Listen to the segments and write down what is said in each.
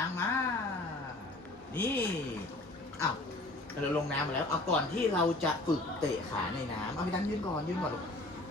ตังค์มา นี่อ้าวเราลงน้ำมาแล้วเอาก่อนที่เราจะฝึกเตะขาในน้ำเอามีตังยืนก่อนยืนก่อนลูก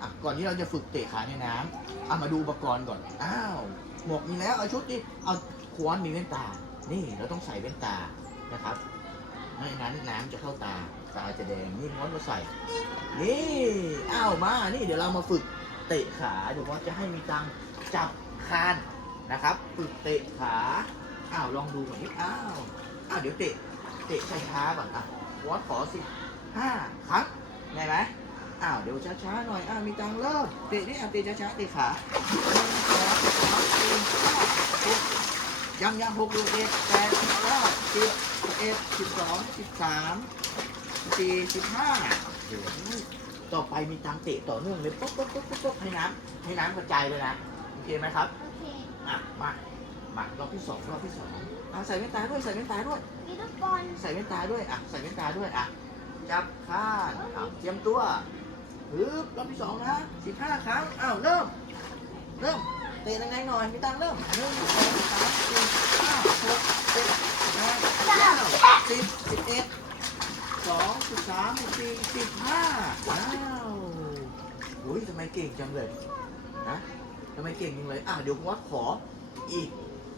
อะก่อนที่เราจะฝึกเตะขาในน้ำเอามาดูอุปกรณ์ก่อนอ้าวหมวกมีแล้วเอาชุดนี้เอาควอนมีแว่นตา นี่เราต้องใส่แว่นตานะครับไม่งั้นน้ำจะเข้าตาตาจะแดงนี่มอสมาใส่ นี่อ้าวมานี่เดี๋ยวเรามาฝึกเตะขาเดี๋ยวมอสจะให้มีตังจับคานนะครับ ฝึกเตะขา อ้าวลองดูก่อนนิดอ้าวอ้าวเดี๋ยวเตะเตะช้าๆก่อนอะวอสขอสิห้าครั้งได้ไหมอ้าวเดี๋ยวช้าๆหน่อยอ้าวมีตังค์เริ่มเตะนี่อะเตะช้าๆเตะขาหนึ่งสองสามสี่ห้าหกยังยังหกอยู่เจ็ดแปดเก้าสิบสิบเอ็ดสิบสองสิบสามสี่สิบห้าเดี๋ยวต่อไปมีตังค์เตะต่อเนื่องเลยปุ๊บปุ๊บปุ๊บปุ๊บปุ๊บให้น้ำให้น้ำกระจายเลยนะ โอเคไหมครับ โอเค อะ มา มารอบที่สองรอบที่สองอะใส่แว่นตาด้วยใส่แว่นตาด้วย มีลูกบอลใส่แว่นตาด้วยอะใส่แว่นตาด้วยอะจับข้านอะเตรียมตัวฮึบรอบที่สองนะสิบห้าครั้งอ้าวเริ่ม เริ่มเตะแรงๆหน่อยมีตังค์เริ่มหนึ่งสองสามสี่ห้าหกเจ็ดแปดเก้าสิบสิบเอ็ดสองสิบสามสิบสี่สิบห้าว้าวอุ้ยทำไมเก่งจังเลยนะทำไมเก่งจังเลยอะเดี๋ยววัดขออีก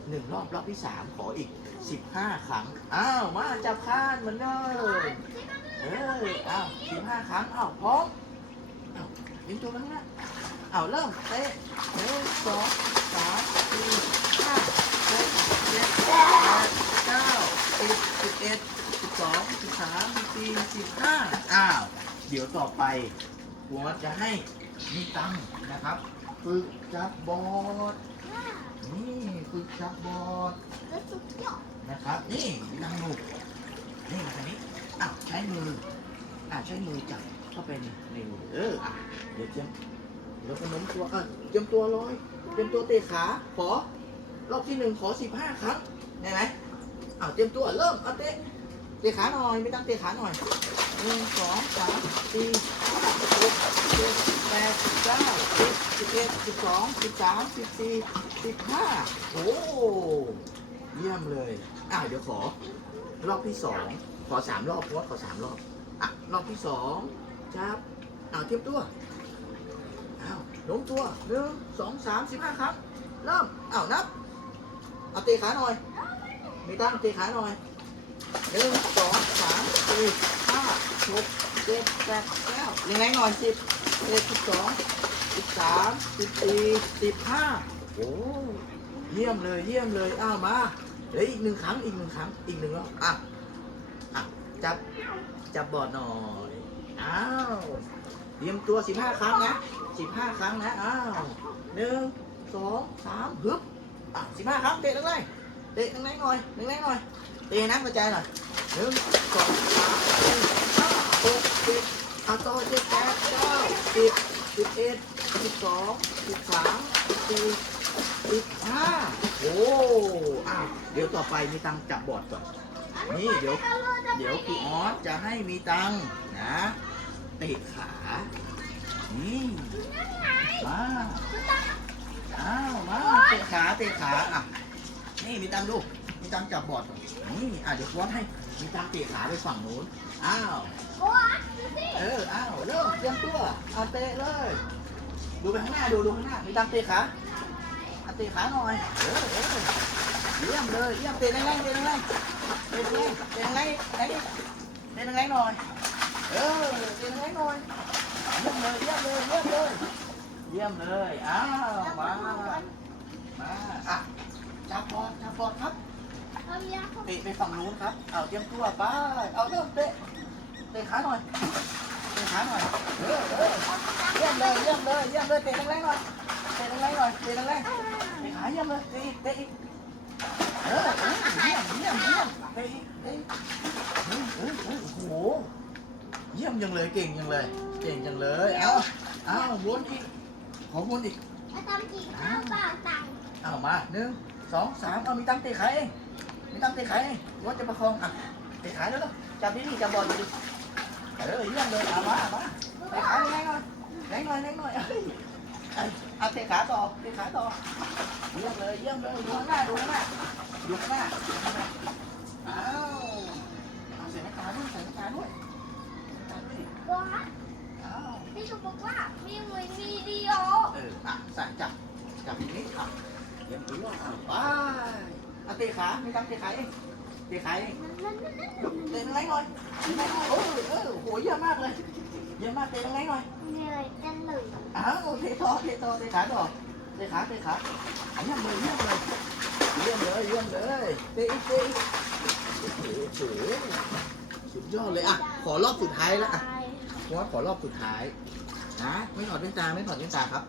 หนึ่งรอบรอบที่สามขออีกสิบห้าครั้ง อ้าวมาจับข้านเหมือนเดิมเอออ้าวสิบห้าครั้งอ้าวพร้อมอ้าวยิงตัวข้างหน้าอ้าวเริ่มเตะหนึ่งสองสามสี่ห้าหกเจ็ดแปดเก้าสิบสิบเอ็ดสิบสองสิบสามสิบสี่สิบห้าอ้าว เดี๋ยวต่อไปหัวจะให้มีตังนะครับฝึกจับบอด นี่ฝึกจับบอร์ดแล้วสุดยอดนะครับนี่นั่งลูกนี่มาทางนี้อะใช้มืออะใช้มือจับเข้าไปในในมือเอออะเดี๋ยวเตรียมเดี๋ยวพนมตัวอะเตรียมตัวลอยเตรียมตัวเตะขาขอรอบที่หนึ่งขอสิบห้าครั้งได้ไหมอะเตรียมตัวเริ่มเอาเตะเตะขาหน่อยไม่ต้องเตะขาหน่อยหนึ่งสองสามสี่ห้าหกเจ็ดแปดเก้า สิบเอ็ดสิบสองสิบสามสิบสี่สิบห้าโอ้เยี่ยมเลย อะเดี๋ยวขอ รอบที่สองขอสามรอบโพสขอสามรอบอะรอบที่สองจับอ้าวเทียบตัวอ้าวโน้มตัวหนึ่งสองสามสิบห้าครั้งเริ่มอ้าวนับเอาเตะขาหน่อยมีตั้งเตะขาหน่อยหนึ่งสองสามสี่ห้าหกเจ็ดแปดเก้าแรงๆหน่อยสิบเอ็ดสิบสอง สิบสามสิบสี่สิบห้าโอ้เยี่ยมเลยเยี่ยมเลยอ้าวมาเดี๋ยวอีกหนึ่งครั้งอีกหนึ่งครั้งอีกหนึ่งรอบอะอะจับจับบอดหน่อยอ้าวเตรียมตัวสิบห้าครั้งนะสิบห้าครั้งนะอ้าวหนึ่งสองสามฮึบอะสิบห้าครั้งเตะแรงๆเตะแรงๆหน่อยแรงๆหน่อยเตะน้ำกระจายหน่อยหนึ่งสองสามสี่ห้าหกเจ็ดอะต่อเจ็ดแปดเก้าสิบสิบเอ็ด สิบสองสิบสามสิบสี่สิบห้าโอ้อ้าวเดี๋ยวต่อไปมีตังค์จับบอร์ดก่อน นี่เดี๋ยว เดี๋ยวครูออสจะให้มีตังค์นะเตะขา นี่มาอ้าวมาเตะขาเตะขาอะนี่มีตังค์ดูมีตังค์จับบอร์ดก่อนนี่อะเดี๋ยวครูออสให้มีตังค์เตะขาไปฝั่งนู้นอ้าวโอ้ยดูสิเอออ้าวเริ่มเตรียมตัวเอาเตะเลย ดูไปข้างหน้าดูดูข้างหน้ามีตังเตะขาเอาเตะขาหน่อยเออเออเยี่ยมเลยเยี่ยมเตะแรงๆเตะแรงๆเตะแรงๆเตะแรงๆหนดิเตะแรงๆหน่อยเออเตะแรงๆหน่อยเยี่ยมเลยเยี่ยมเลยเยี่ยมเลยเยี่ยมเลยอ้าวมามาอะจับบอลจับบอลครับเตะไปฝั่งนู้นครับเอาเตรียมตัวไปเอาเริ่มเตะเตะขาหน่อย ขาหน่อยเออเออเยี่ยมเลยเยี่ยมเลยเยี่ยมเลยเตะแรงๆหน่อยเตะแรงๆหน่อยเตะแรงๆเตะขาเยี่ยมเลยเตะอีกเตะอีกเออเออเยี่ยมเยี่ยมเยี่ยมเตะอีกเตะอีกเออเออเออโอ้โหเยี่ยมจังเลยเก่งจังเลย เก่งจังเลยเอาเอาวนอีกขอวนอีกแล้วทำกี่ข้าวเปล่าตังค์เอามาหนึ่งสองสามเอามีตั้งเตะขาเองมีตังเตะขาเองว่าจะประคองอะเตะขาแล้วลูกจับนี่จับบอลอยู่ดิ เออเยี่ยมเลยเอามาเอามาเตะขาแรงหน่อยแรงหน่อยแรงหน่อยเอ้ยเอาเอาเตะขาต่อเตะขาต่อเยี่ยมเลยเยี่ยมเลยดูข้างหน้าดูข้างหน้ายกหน้าอ้าวเอาใส่หน้ากากด้วยใส่หน้ากากด้วยใส่หน้ากากด้วยบอสอ้าวพี่ชูบอกว่ามีเหมือนมีเดียวเอออะใส่จับจับอย่างนี้อะเยี่ยมตัวอะไปอะเตะขาไม่ต้องเตะขาเอง เตะขาเองนั่นนั่นนั่นเตะตรงไหน่อยเตะตรงไหน่อยโอ้ยเออโหเยี่ยมากเลยเยี่ยมากเตะตรงไหนหน่อยเหนื่อยจังเลยอ้าวเตะต่อเตะต่อเตะขาต่อเตะขาเตะขาเยี่ยมเลยเยี่ยมเลยเยี่ยมเลยเยี่ยมเลยเตะอีกเตะโอ้โหสุดยอดเลยอะขอรอบสุดท้ายล้วอะว่าขอรอบสุดท้ายนะไม่ถอดแว่นตาไม่ถอดแว่นตาครับ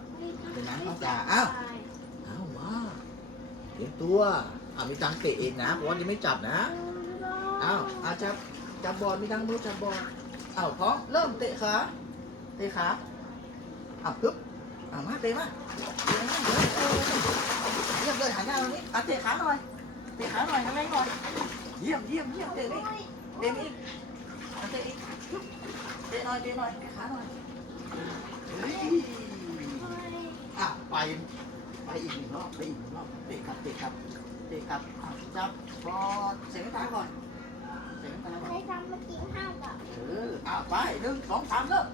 เป็นน้ำตาอ้าว เตรียมตัวอ่ามีตังเตะเองนะเพราะว่ายังไม่จับนะอ้าวอาจับจับบอลมีตังมือจับบอลอ้าวพร้อมเริ่มเตะขาเตะขาอ้าวปึ๊บอ้าวมาเตะมาเตะมาเลยเออเยี่ยมเลยหันหน้าตรงนี้อะเตะขาหน่อยเตะขาหน่อยแรงหน่อยเยี่ยมเยี่ยมเยี่ยมเตะนี่เตะนี่อะเตะอีกเตะหน่อยเตะหน่อยเตะขาหน่อยเฮ้ยอะไป ไปอีกหนึ่งรอบไปอีกหนึ่งรอบเตะกลับเตะกลับเตะกลับอะจับบอลเสียงตาก่อนเสียงตาก่อน ใช้ทำมากินข้าวกับเอออะไปหนึ่งสองสามเริ่ม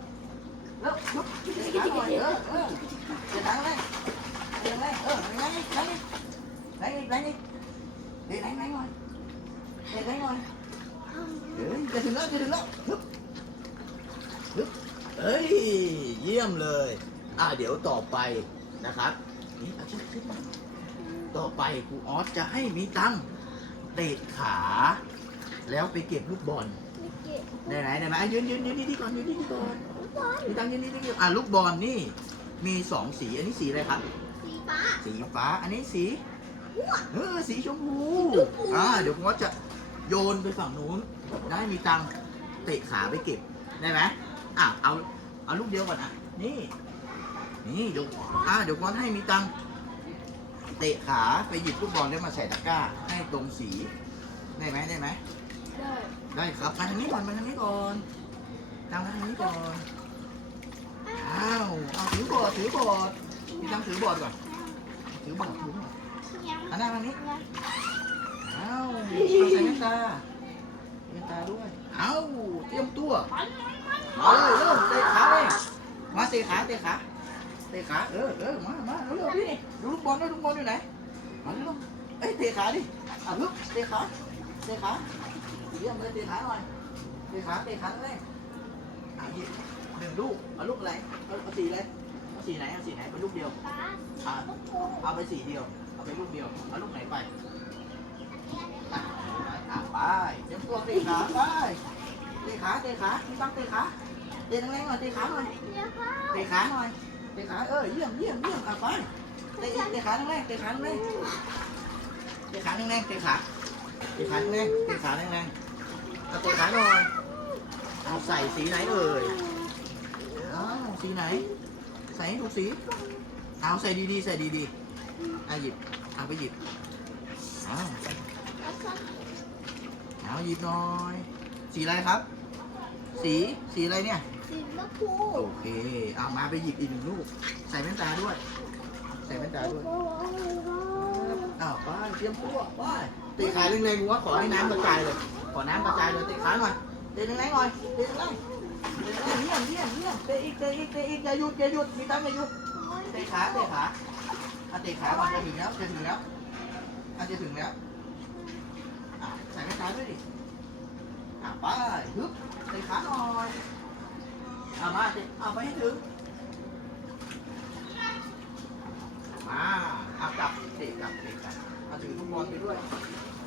เริ่มยุบเตะขาหน่อยเออเออเตะขาเลยเตะเลยเออไหนไหนไหนไหนไหนเตะไหนไหนหน่อยเตะไหนหน่อยเฮ้ยจะถึงแล้วจะถึงแล้วฮึบฮึบเอ้ยเยี่ยมเลย อะเดี๋ยวต่อไปนะครับ นี่เอาชิดชิดมาต่อไปครูออสจะให้มีตังเตะขา แล้วไปเก็บลูกบอลไม่เก็บไหนไหนไหนไหนยืนยืนยืนนี่ก่อนยืนนี่ก่อนมีตังยืนนี่นี่อะลูกบอลนี่ มีสองสีอันนี้สีอะไรครับ สีฟ้าสีฟ้าอันนี้สีเออสีชมพูอ่าเดี๋ยวครูออสจะโยนไปฝั่งนู้น ได้มีตังเตะขาไปเก็บได้ไหมอะเอาเอาลูกเดียวก่อนอะนี่ นี่เดี๋ยวอะเดี๋ยวครูออสให้มีตังค์เตะขาไปหยิบลูกบอลแล้วมาใส่ตะกร้า ให้ตรงสีได้ไหมได้ไหมเลยได้ครับมาทางนี้ก่อนมาทางนี้ก่อนตามมาทางนี้ก่อนอ้าวเอาถือบอร์ดถือบอร์ดพี่ตั้งถือบอร์ดก่อนถือบอร์ดถือบอร์ดยังหันหน้ามานี้ยังอ้าวเอาใส่แว่นตาแว่นตาด้วยอ้าวเตรียมตัวมันมันมันมาเลยเริ่มเตะขาเลยมาเตะขาเตะขา เตะขาเออเออมามาเร็วๆพี่ดูลูกบอลด้วยลูกบอลอยู่ไหนมาเร็วๆเอ้ยเตะขาดิอะลุกเตะขาเตะขาเยี่ยมเลยเตะขาหน่อยเตะขาเตะขาแรกอะหยิบหนึ่งลูกเอาลูกอะไรเอาเอาสีอะไรเอาสีไหนเอาสีไหนเป็นลูกเดียวฟ้าอะลูกโป่งเอาไปสีเดียวเอาไปลูกเดียวเอาลูกไหนไปอะอะไปเตรียมตัวเตะขาไปเตะขาเตะขาพี่ตั้งเตะขาเตะแรงๆหน่อยเตะขาหน่อยเดี๋ยวเข้าเตะขาหน่อย เตะขาเออเยี่ยมเยี่ยมเยี่ยมอะไปเตะอีกเตะขาแรงๆเตะขาแรงๆเตะขาแรงๆเตะขาเตะขาแรงๆเตะขาแรงๆเอาเตะขาหน่อยเอาใส่สีไหนเอ่ยอ้าวสีไหน ใส่ให้ถูกสีเอาใส่ดีๆใส่ดีๆอะหยิบเอาไปหยิบเอาแล้วก็เอาหยิบหน่อย สีอะไรครับ สีสีอะไรเนี่ย สีลูกพูโอเคเอามาไปหยิบอีกหนึ่งลูก ใส่แว่นตาด้วย ใส่แว่นตาด้วย อ้าวไปเตรียมตัวไปเตะขาแรงๆกูว่าขอให้น้ำกระจายเลย ขอน้ำกระจายเลยเตะขาหน่อยเตะแรงๆหน่อยเตะแรงๆเตะแรงๆเยี่ยมเยี่ยมเยี่ยมเตะอีกเตะอีกเตะอีกอย่าหยุดอย่าหยุดมีตั้งอย่าหยุดเตะขาเตะขาอะเตะขาก่อนจะถึงแล้วจะถึงแล้วอะจะถึงแล้วอะใส่แว่นตาด้วยดิอะไปฮึบเตะขาหน่อย อะมาเตะเอาไปให้ถึง มาเอากลับเตะกลับเตะกลับเอาถือลูกบอลไปด้วย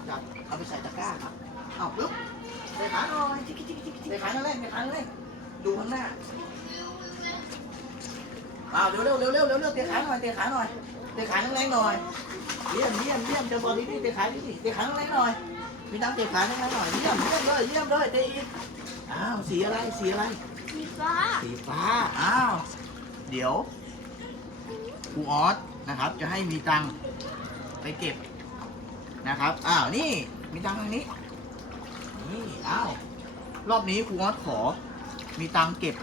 จับ เอาไปใส่ตะกร้าครับ เอาปึ๊บเตะขาหน่อยจิ๊กจิ๊กจิ๊กจิ๊กเตะขาแรงๆเตะขาแรงๆดูข้างหน้าเอาเร็วเร็วเร็วเร็วเร็วเร็วเตะขาหน่อยเตะขาหน่อยเตะขาแรงๆหน่อย เยี่ยมเยี่ยมเยี่ยมจอบอลนี้เตะขาดิเตะขาแรงๆหน่อย มีตั้งเตะขาแรงๆหน่อย เยี่ยมเยี่ยมเลยเยี่ยมเลยเตะอีกอ้าวสีอะไรสีอะไร สีฟ้า สีฟ้า อ้าว เดี๋ยวครูออสนะครับ จะให้มีตังไปเก็บนะครับ อ้าว นี่ มีตังค์ทางนี้ นี่ อ้าว รอบนี้ครูออสขอ มีตังเก็บ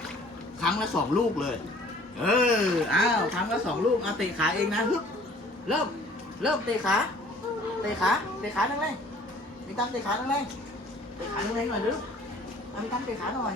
ครั้งละสองลูกเลย เออ อ้าว ครั้งละสองลูกเอาเตะขาเองนะฮึบเริ่ม เริ่มเตะขา เตะขา เตะขาทั้งเลยมีตังเตะขาทั้งเลยเตะขาทั้งเลยหน่อยดูเอามีตังเตะขาหน่อย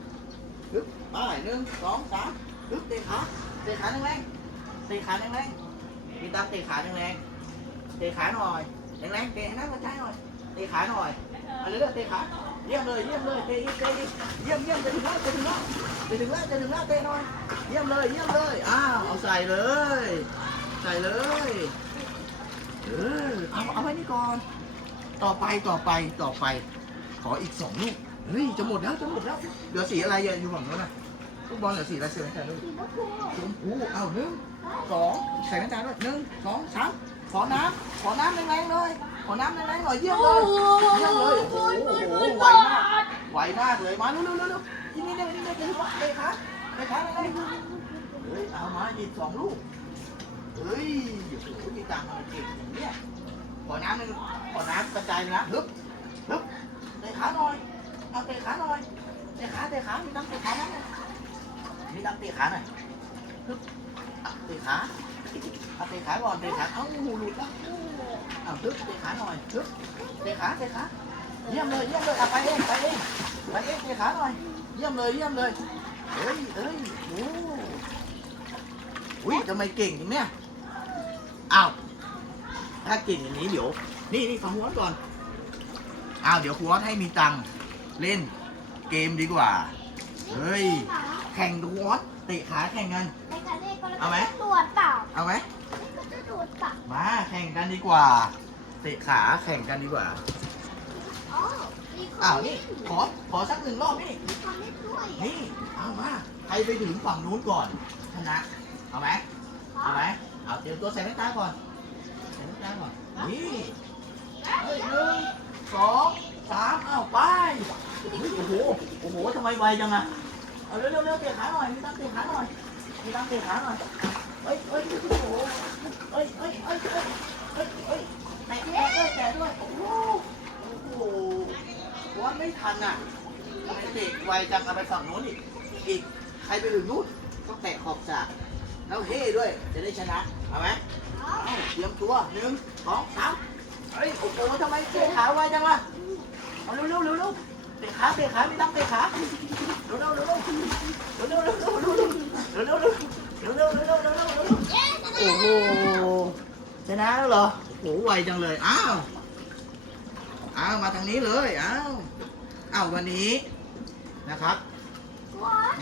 ฮึบไปหนึ่งสองสามฮึบเตะขาเตะขาแรงๆเตะขาแรงๆมีตามเตะขาแรงๆเตะขาหน่อยแรงๆเตะให้น้ำกระจายหน่อยเตะขาหน่อยเอาเรื่อยๆเตะขาเยี่ยมเลยเยี่ยมเลยเตะอีกเตะอีกเยี่ยมเยี่ยมจะถึงแล้วจะถึงแล้วจะถึงแล้วจะถึงแล้วเตะหน่อยเยี่ยมเลยเยี่ยมเลยอ้าวเอาใส่เลย ใส่เลยเออเอาเอาไว้นี่ก่อน ต่อไปต่อไปต่อไป ขออีกสองลูก เฮ้ยจะหมดแล้วจะหมดแล้วเหลือสีอะไรอะอยู่ฝั่งโน้นน่ะลูกบอลเหลือสีอะไรเสือแม่ลูกสีชมพูชมพูเอาหนึ่งสองใส่แม่ตาด้วยหนึ่งสองสามขอน้ำขอน้ำแรงๆเลยขอน้ำแรงๆหน่อยเยี่ยมเลยเยี่ยมเลยโอ้โหโอ้โหวมากไวมากเลยมาเร็วๆเร็วๆที่นี่เนี่ยนี่เนี่ยจะถึงแล้วเลยครับเลยครับเลยเฮ้ยเอามาอีกสองลูกเฮ้ยโอ้โหมีตังค์มาเก่งอย่างเนี้ยขอน้ำหนึ่งขอน้ำกระจายนะฮึบฮึบเตะขาหน่อย เอาเตะขาหน่อย เตะขาเตะขา มีตังเตะขาบ้างไหมมีตังเตะขาหน่อยฮึบเตะขาเอาเตะขาก่อนเตะขาเอ้าหูหลุดแล้วเอาฮึบเตะขาหน่อยฮึบเตะขาเตะขา เยี่ยมเลยเยี่ยมเลยเอาไปเองไปเองไปเองเตะขาหน่อย เยี่ยมเลยเยี่ยมเลยเฮ้ยเฮ้ยโอ้อุ้ยทำไมเก่งอย่างเนี้ยอ้าวถ้าเก่งอย่างนี้เดี๋ยว นี่นี่ฟังหัวก่อนอ้าวเดี๋ยวหัวให้มีตังค์ เล่นเกมดีกว่า เฮ้ย แข่งกับหัวเตะขาแข่งกัน ในการเล่นก็แล้วเอาไหมก็ตรวจเปล่าเอาไหมก็จะตรวจเปล่ามาแข่งกันดีกว่า เตะขาแข่งกันดีกว่า อ๋อมีคอ้าว นนี่ เล่นขอ ขอสักหนึ่งรอบนี่ มีคนเล่นด้วยนี่ เอามา ใครไปถึงฝั่งนู้นก่อน ชนะ เอาไหม เอาไหม เอาเตรียมตัวใส่แว่นตาก่อน ใส่แว่นตาก่อน นี่เฮ้ยหนึ่งสอง สามเอาไปเฮ้ยโอ้โห โอ้โหทำไมไวจังอะเอาเร็วเร็วเร็วเตะขาหน่อย มีตั้งเตะขาหน่อย มีตั้งเตะขาหน่อย เฮ้ยเฮ้ยโอ้โหเฮ้ยเฮ้ยเฮ้ยเฮ้ยเฮ้ยเฮ้ยแตะแตะด้วยแตะด้วยโอ้โหโอ้โหว่าไม่ทันอะทำไมเตะไวจังเอาไปฝั่งโน้นอีก อีก ใครไปถึงนู้นก็แตะขอบสระแล้วเฮ่ด้วย จะได้ชนะ เอาไหมเอาเตรียมตัวหนึ่งสองสามเฮ้ย โอ้โหทำไมเตะขาไวจังล่ะ เอาเร็วเร็วเร็วเร็วเตะขาเตะขาไม่ต้องเตะขาเร็วเร็วเร็วเร็วเร็วเร็วเร็วเร็วเร็วเร็วเร็วเร็วเร็วเร็วเร็วเร็วเร็วเร็วเร็วโอ้โหชนะแล้วเหรอโอ้โหไวจังเลยอ้าวอ้าวมาทางนี้เลยอ้าวอ้าววันนี้นะครับ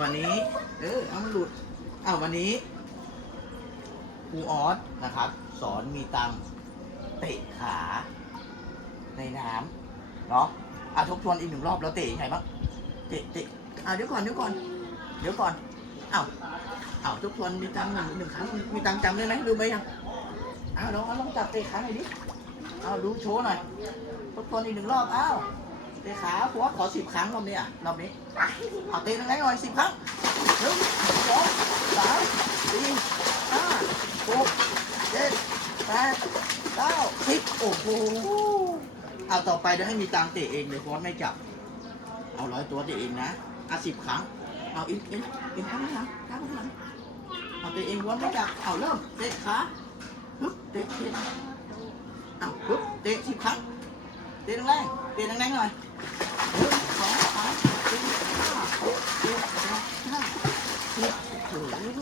วันนี้เออเอามันหลุดอ้าววันนี้ครูออสนะครับสอนมีตังเตะขาในน้ำเนาะ อะทบทวนอีกหนึ่งรอบแล้วเตะยังไงบ้างเตะเตะอะเดี๋ยวก่อนเดี๋ยวก่อนเดี๋ยวก่อนอ้าวอ้าวทบทวนมีตังหนึ่งหนึ่งครั้งมีตังจำได้ไหมดูไหมยังอ้าวลองเอาลองจับเตะขาหน่อยดิอ้าวดูโชว์หน่อยทบทวนอีกหนึ่งรอบอ้าวเตะขาครูออสขอสิบครั้งรอบนี้อะรอบนี้เอาเตะแรงๆหน่อยสิบครั้งหนึ่งสองสามสี่ห้าหกเจ็ดแปดเก้าสิบโอ้โห เอาต่อไปเดี๋ยวให้มีตังเตะเองเลยเพราะว่าไม่จับ เอาร้อยตัวเตะเองนะอะสิบครั้ง เอาอินอินอินข้างหลังข้างหลังเอาเตะเองวนไม่จับ เอาเริ่มเตะขาปึ๊บเตะเตะเอาปึ๊บเตะสิบครั้ง เตะแรงเตะแรงหน่อยสองสามสี่ห้าหกเจ็ดแปดเก้าสิบโอ้โห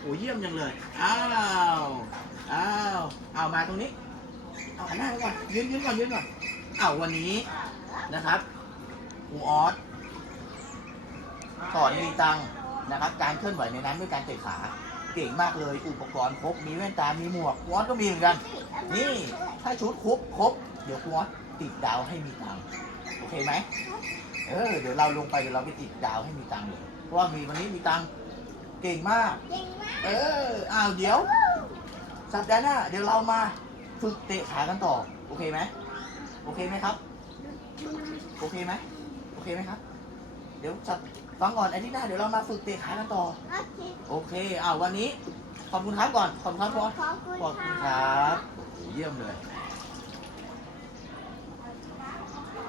โอ้เยี่ยมจังเลย อ้าว อ้าว เอามาตรงนี้ เอาหันหน้าไปก่อนยืนยืนก่อนยืนก่อนเอาวันนี้นะครับครูออสสอนมีตังนะครับ การเคลื่อนไหวในนั้นด้วยการเตะขาเก่งมากเลย อุปกรณ์ครบ มีแว่นตา มีหมวกครูออสก็มีเหมือนกัน นี่ถ้าชุดครบครบ เดี๋ยวครูออสติดดาวให้มีตังโอเคไหมเออเดี๋ยวเราลงไปเดี๋ยวเราไปติดดาวให้มีตังเลยเพราะว่ามีวันนี้มีตังเก่งมากเก่งมากเอออ้าวเดี๋ยว สัปดาห์หน้าเดี๋ยวเรามา ฝึกเตะขากันต่อ โอเคไหมโอเคไหมครับ โอเคไหมโอเคไหมครับ เดี๋ยวจับฟังก่อนอาทิตย์หน้าเดี๋ยวเรามาฝึกเตะขากันต่อ โอเคโอเคอ้าววันนี้ขอบคุณครับก่อน ขอบคุณครับพ่อขอบคุณขอบคุณคค่ะรับโอ้โหเยี่ยมเลย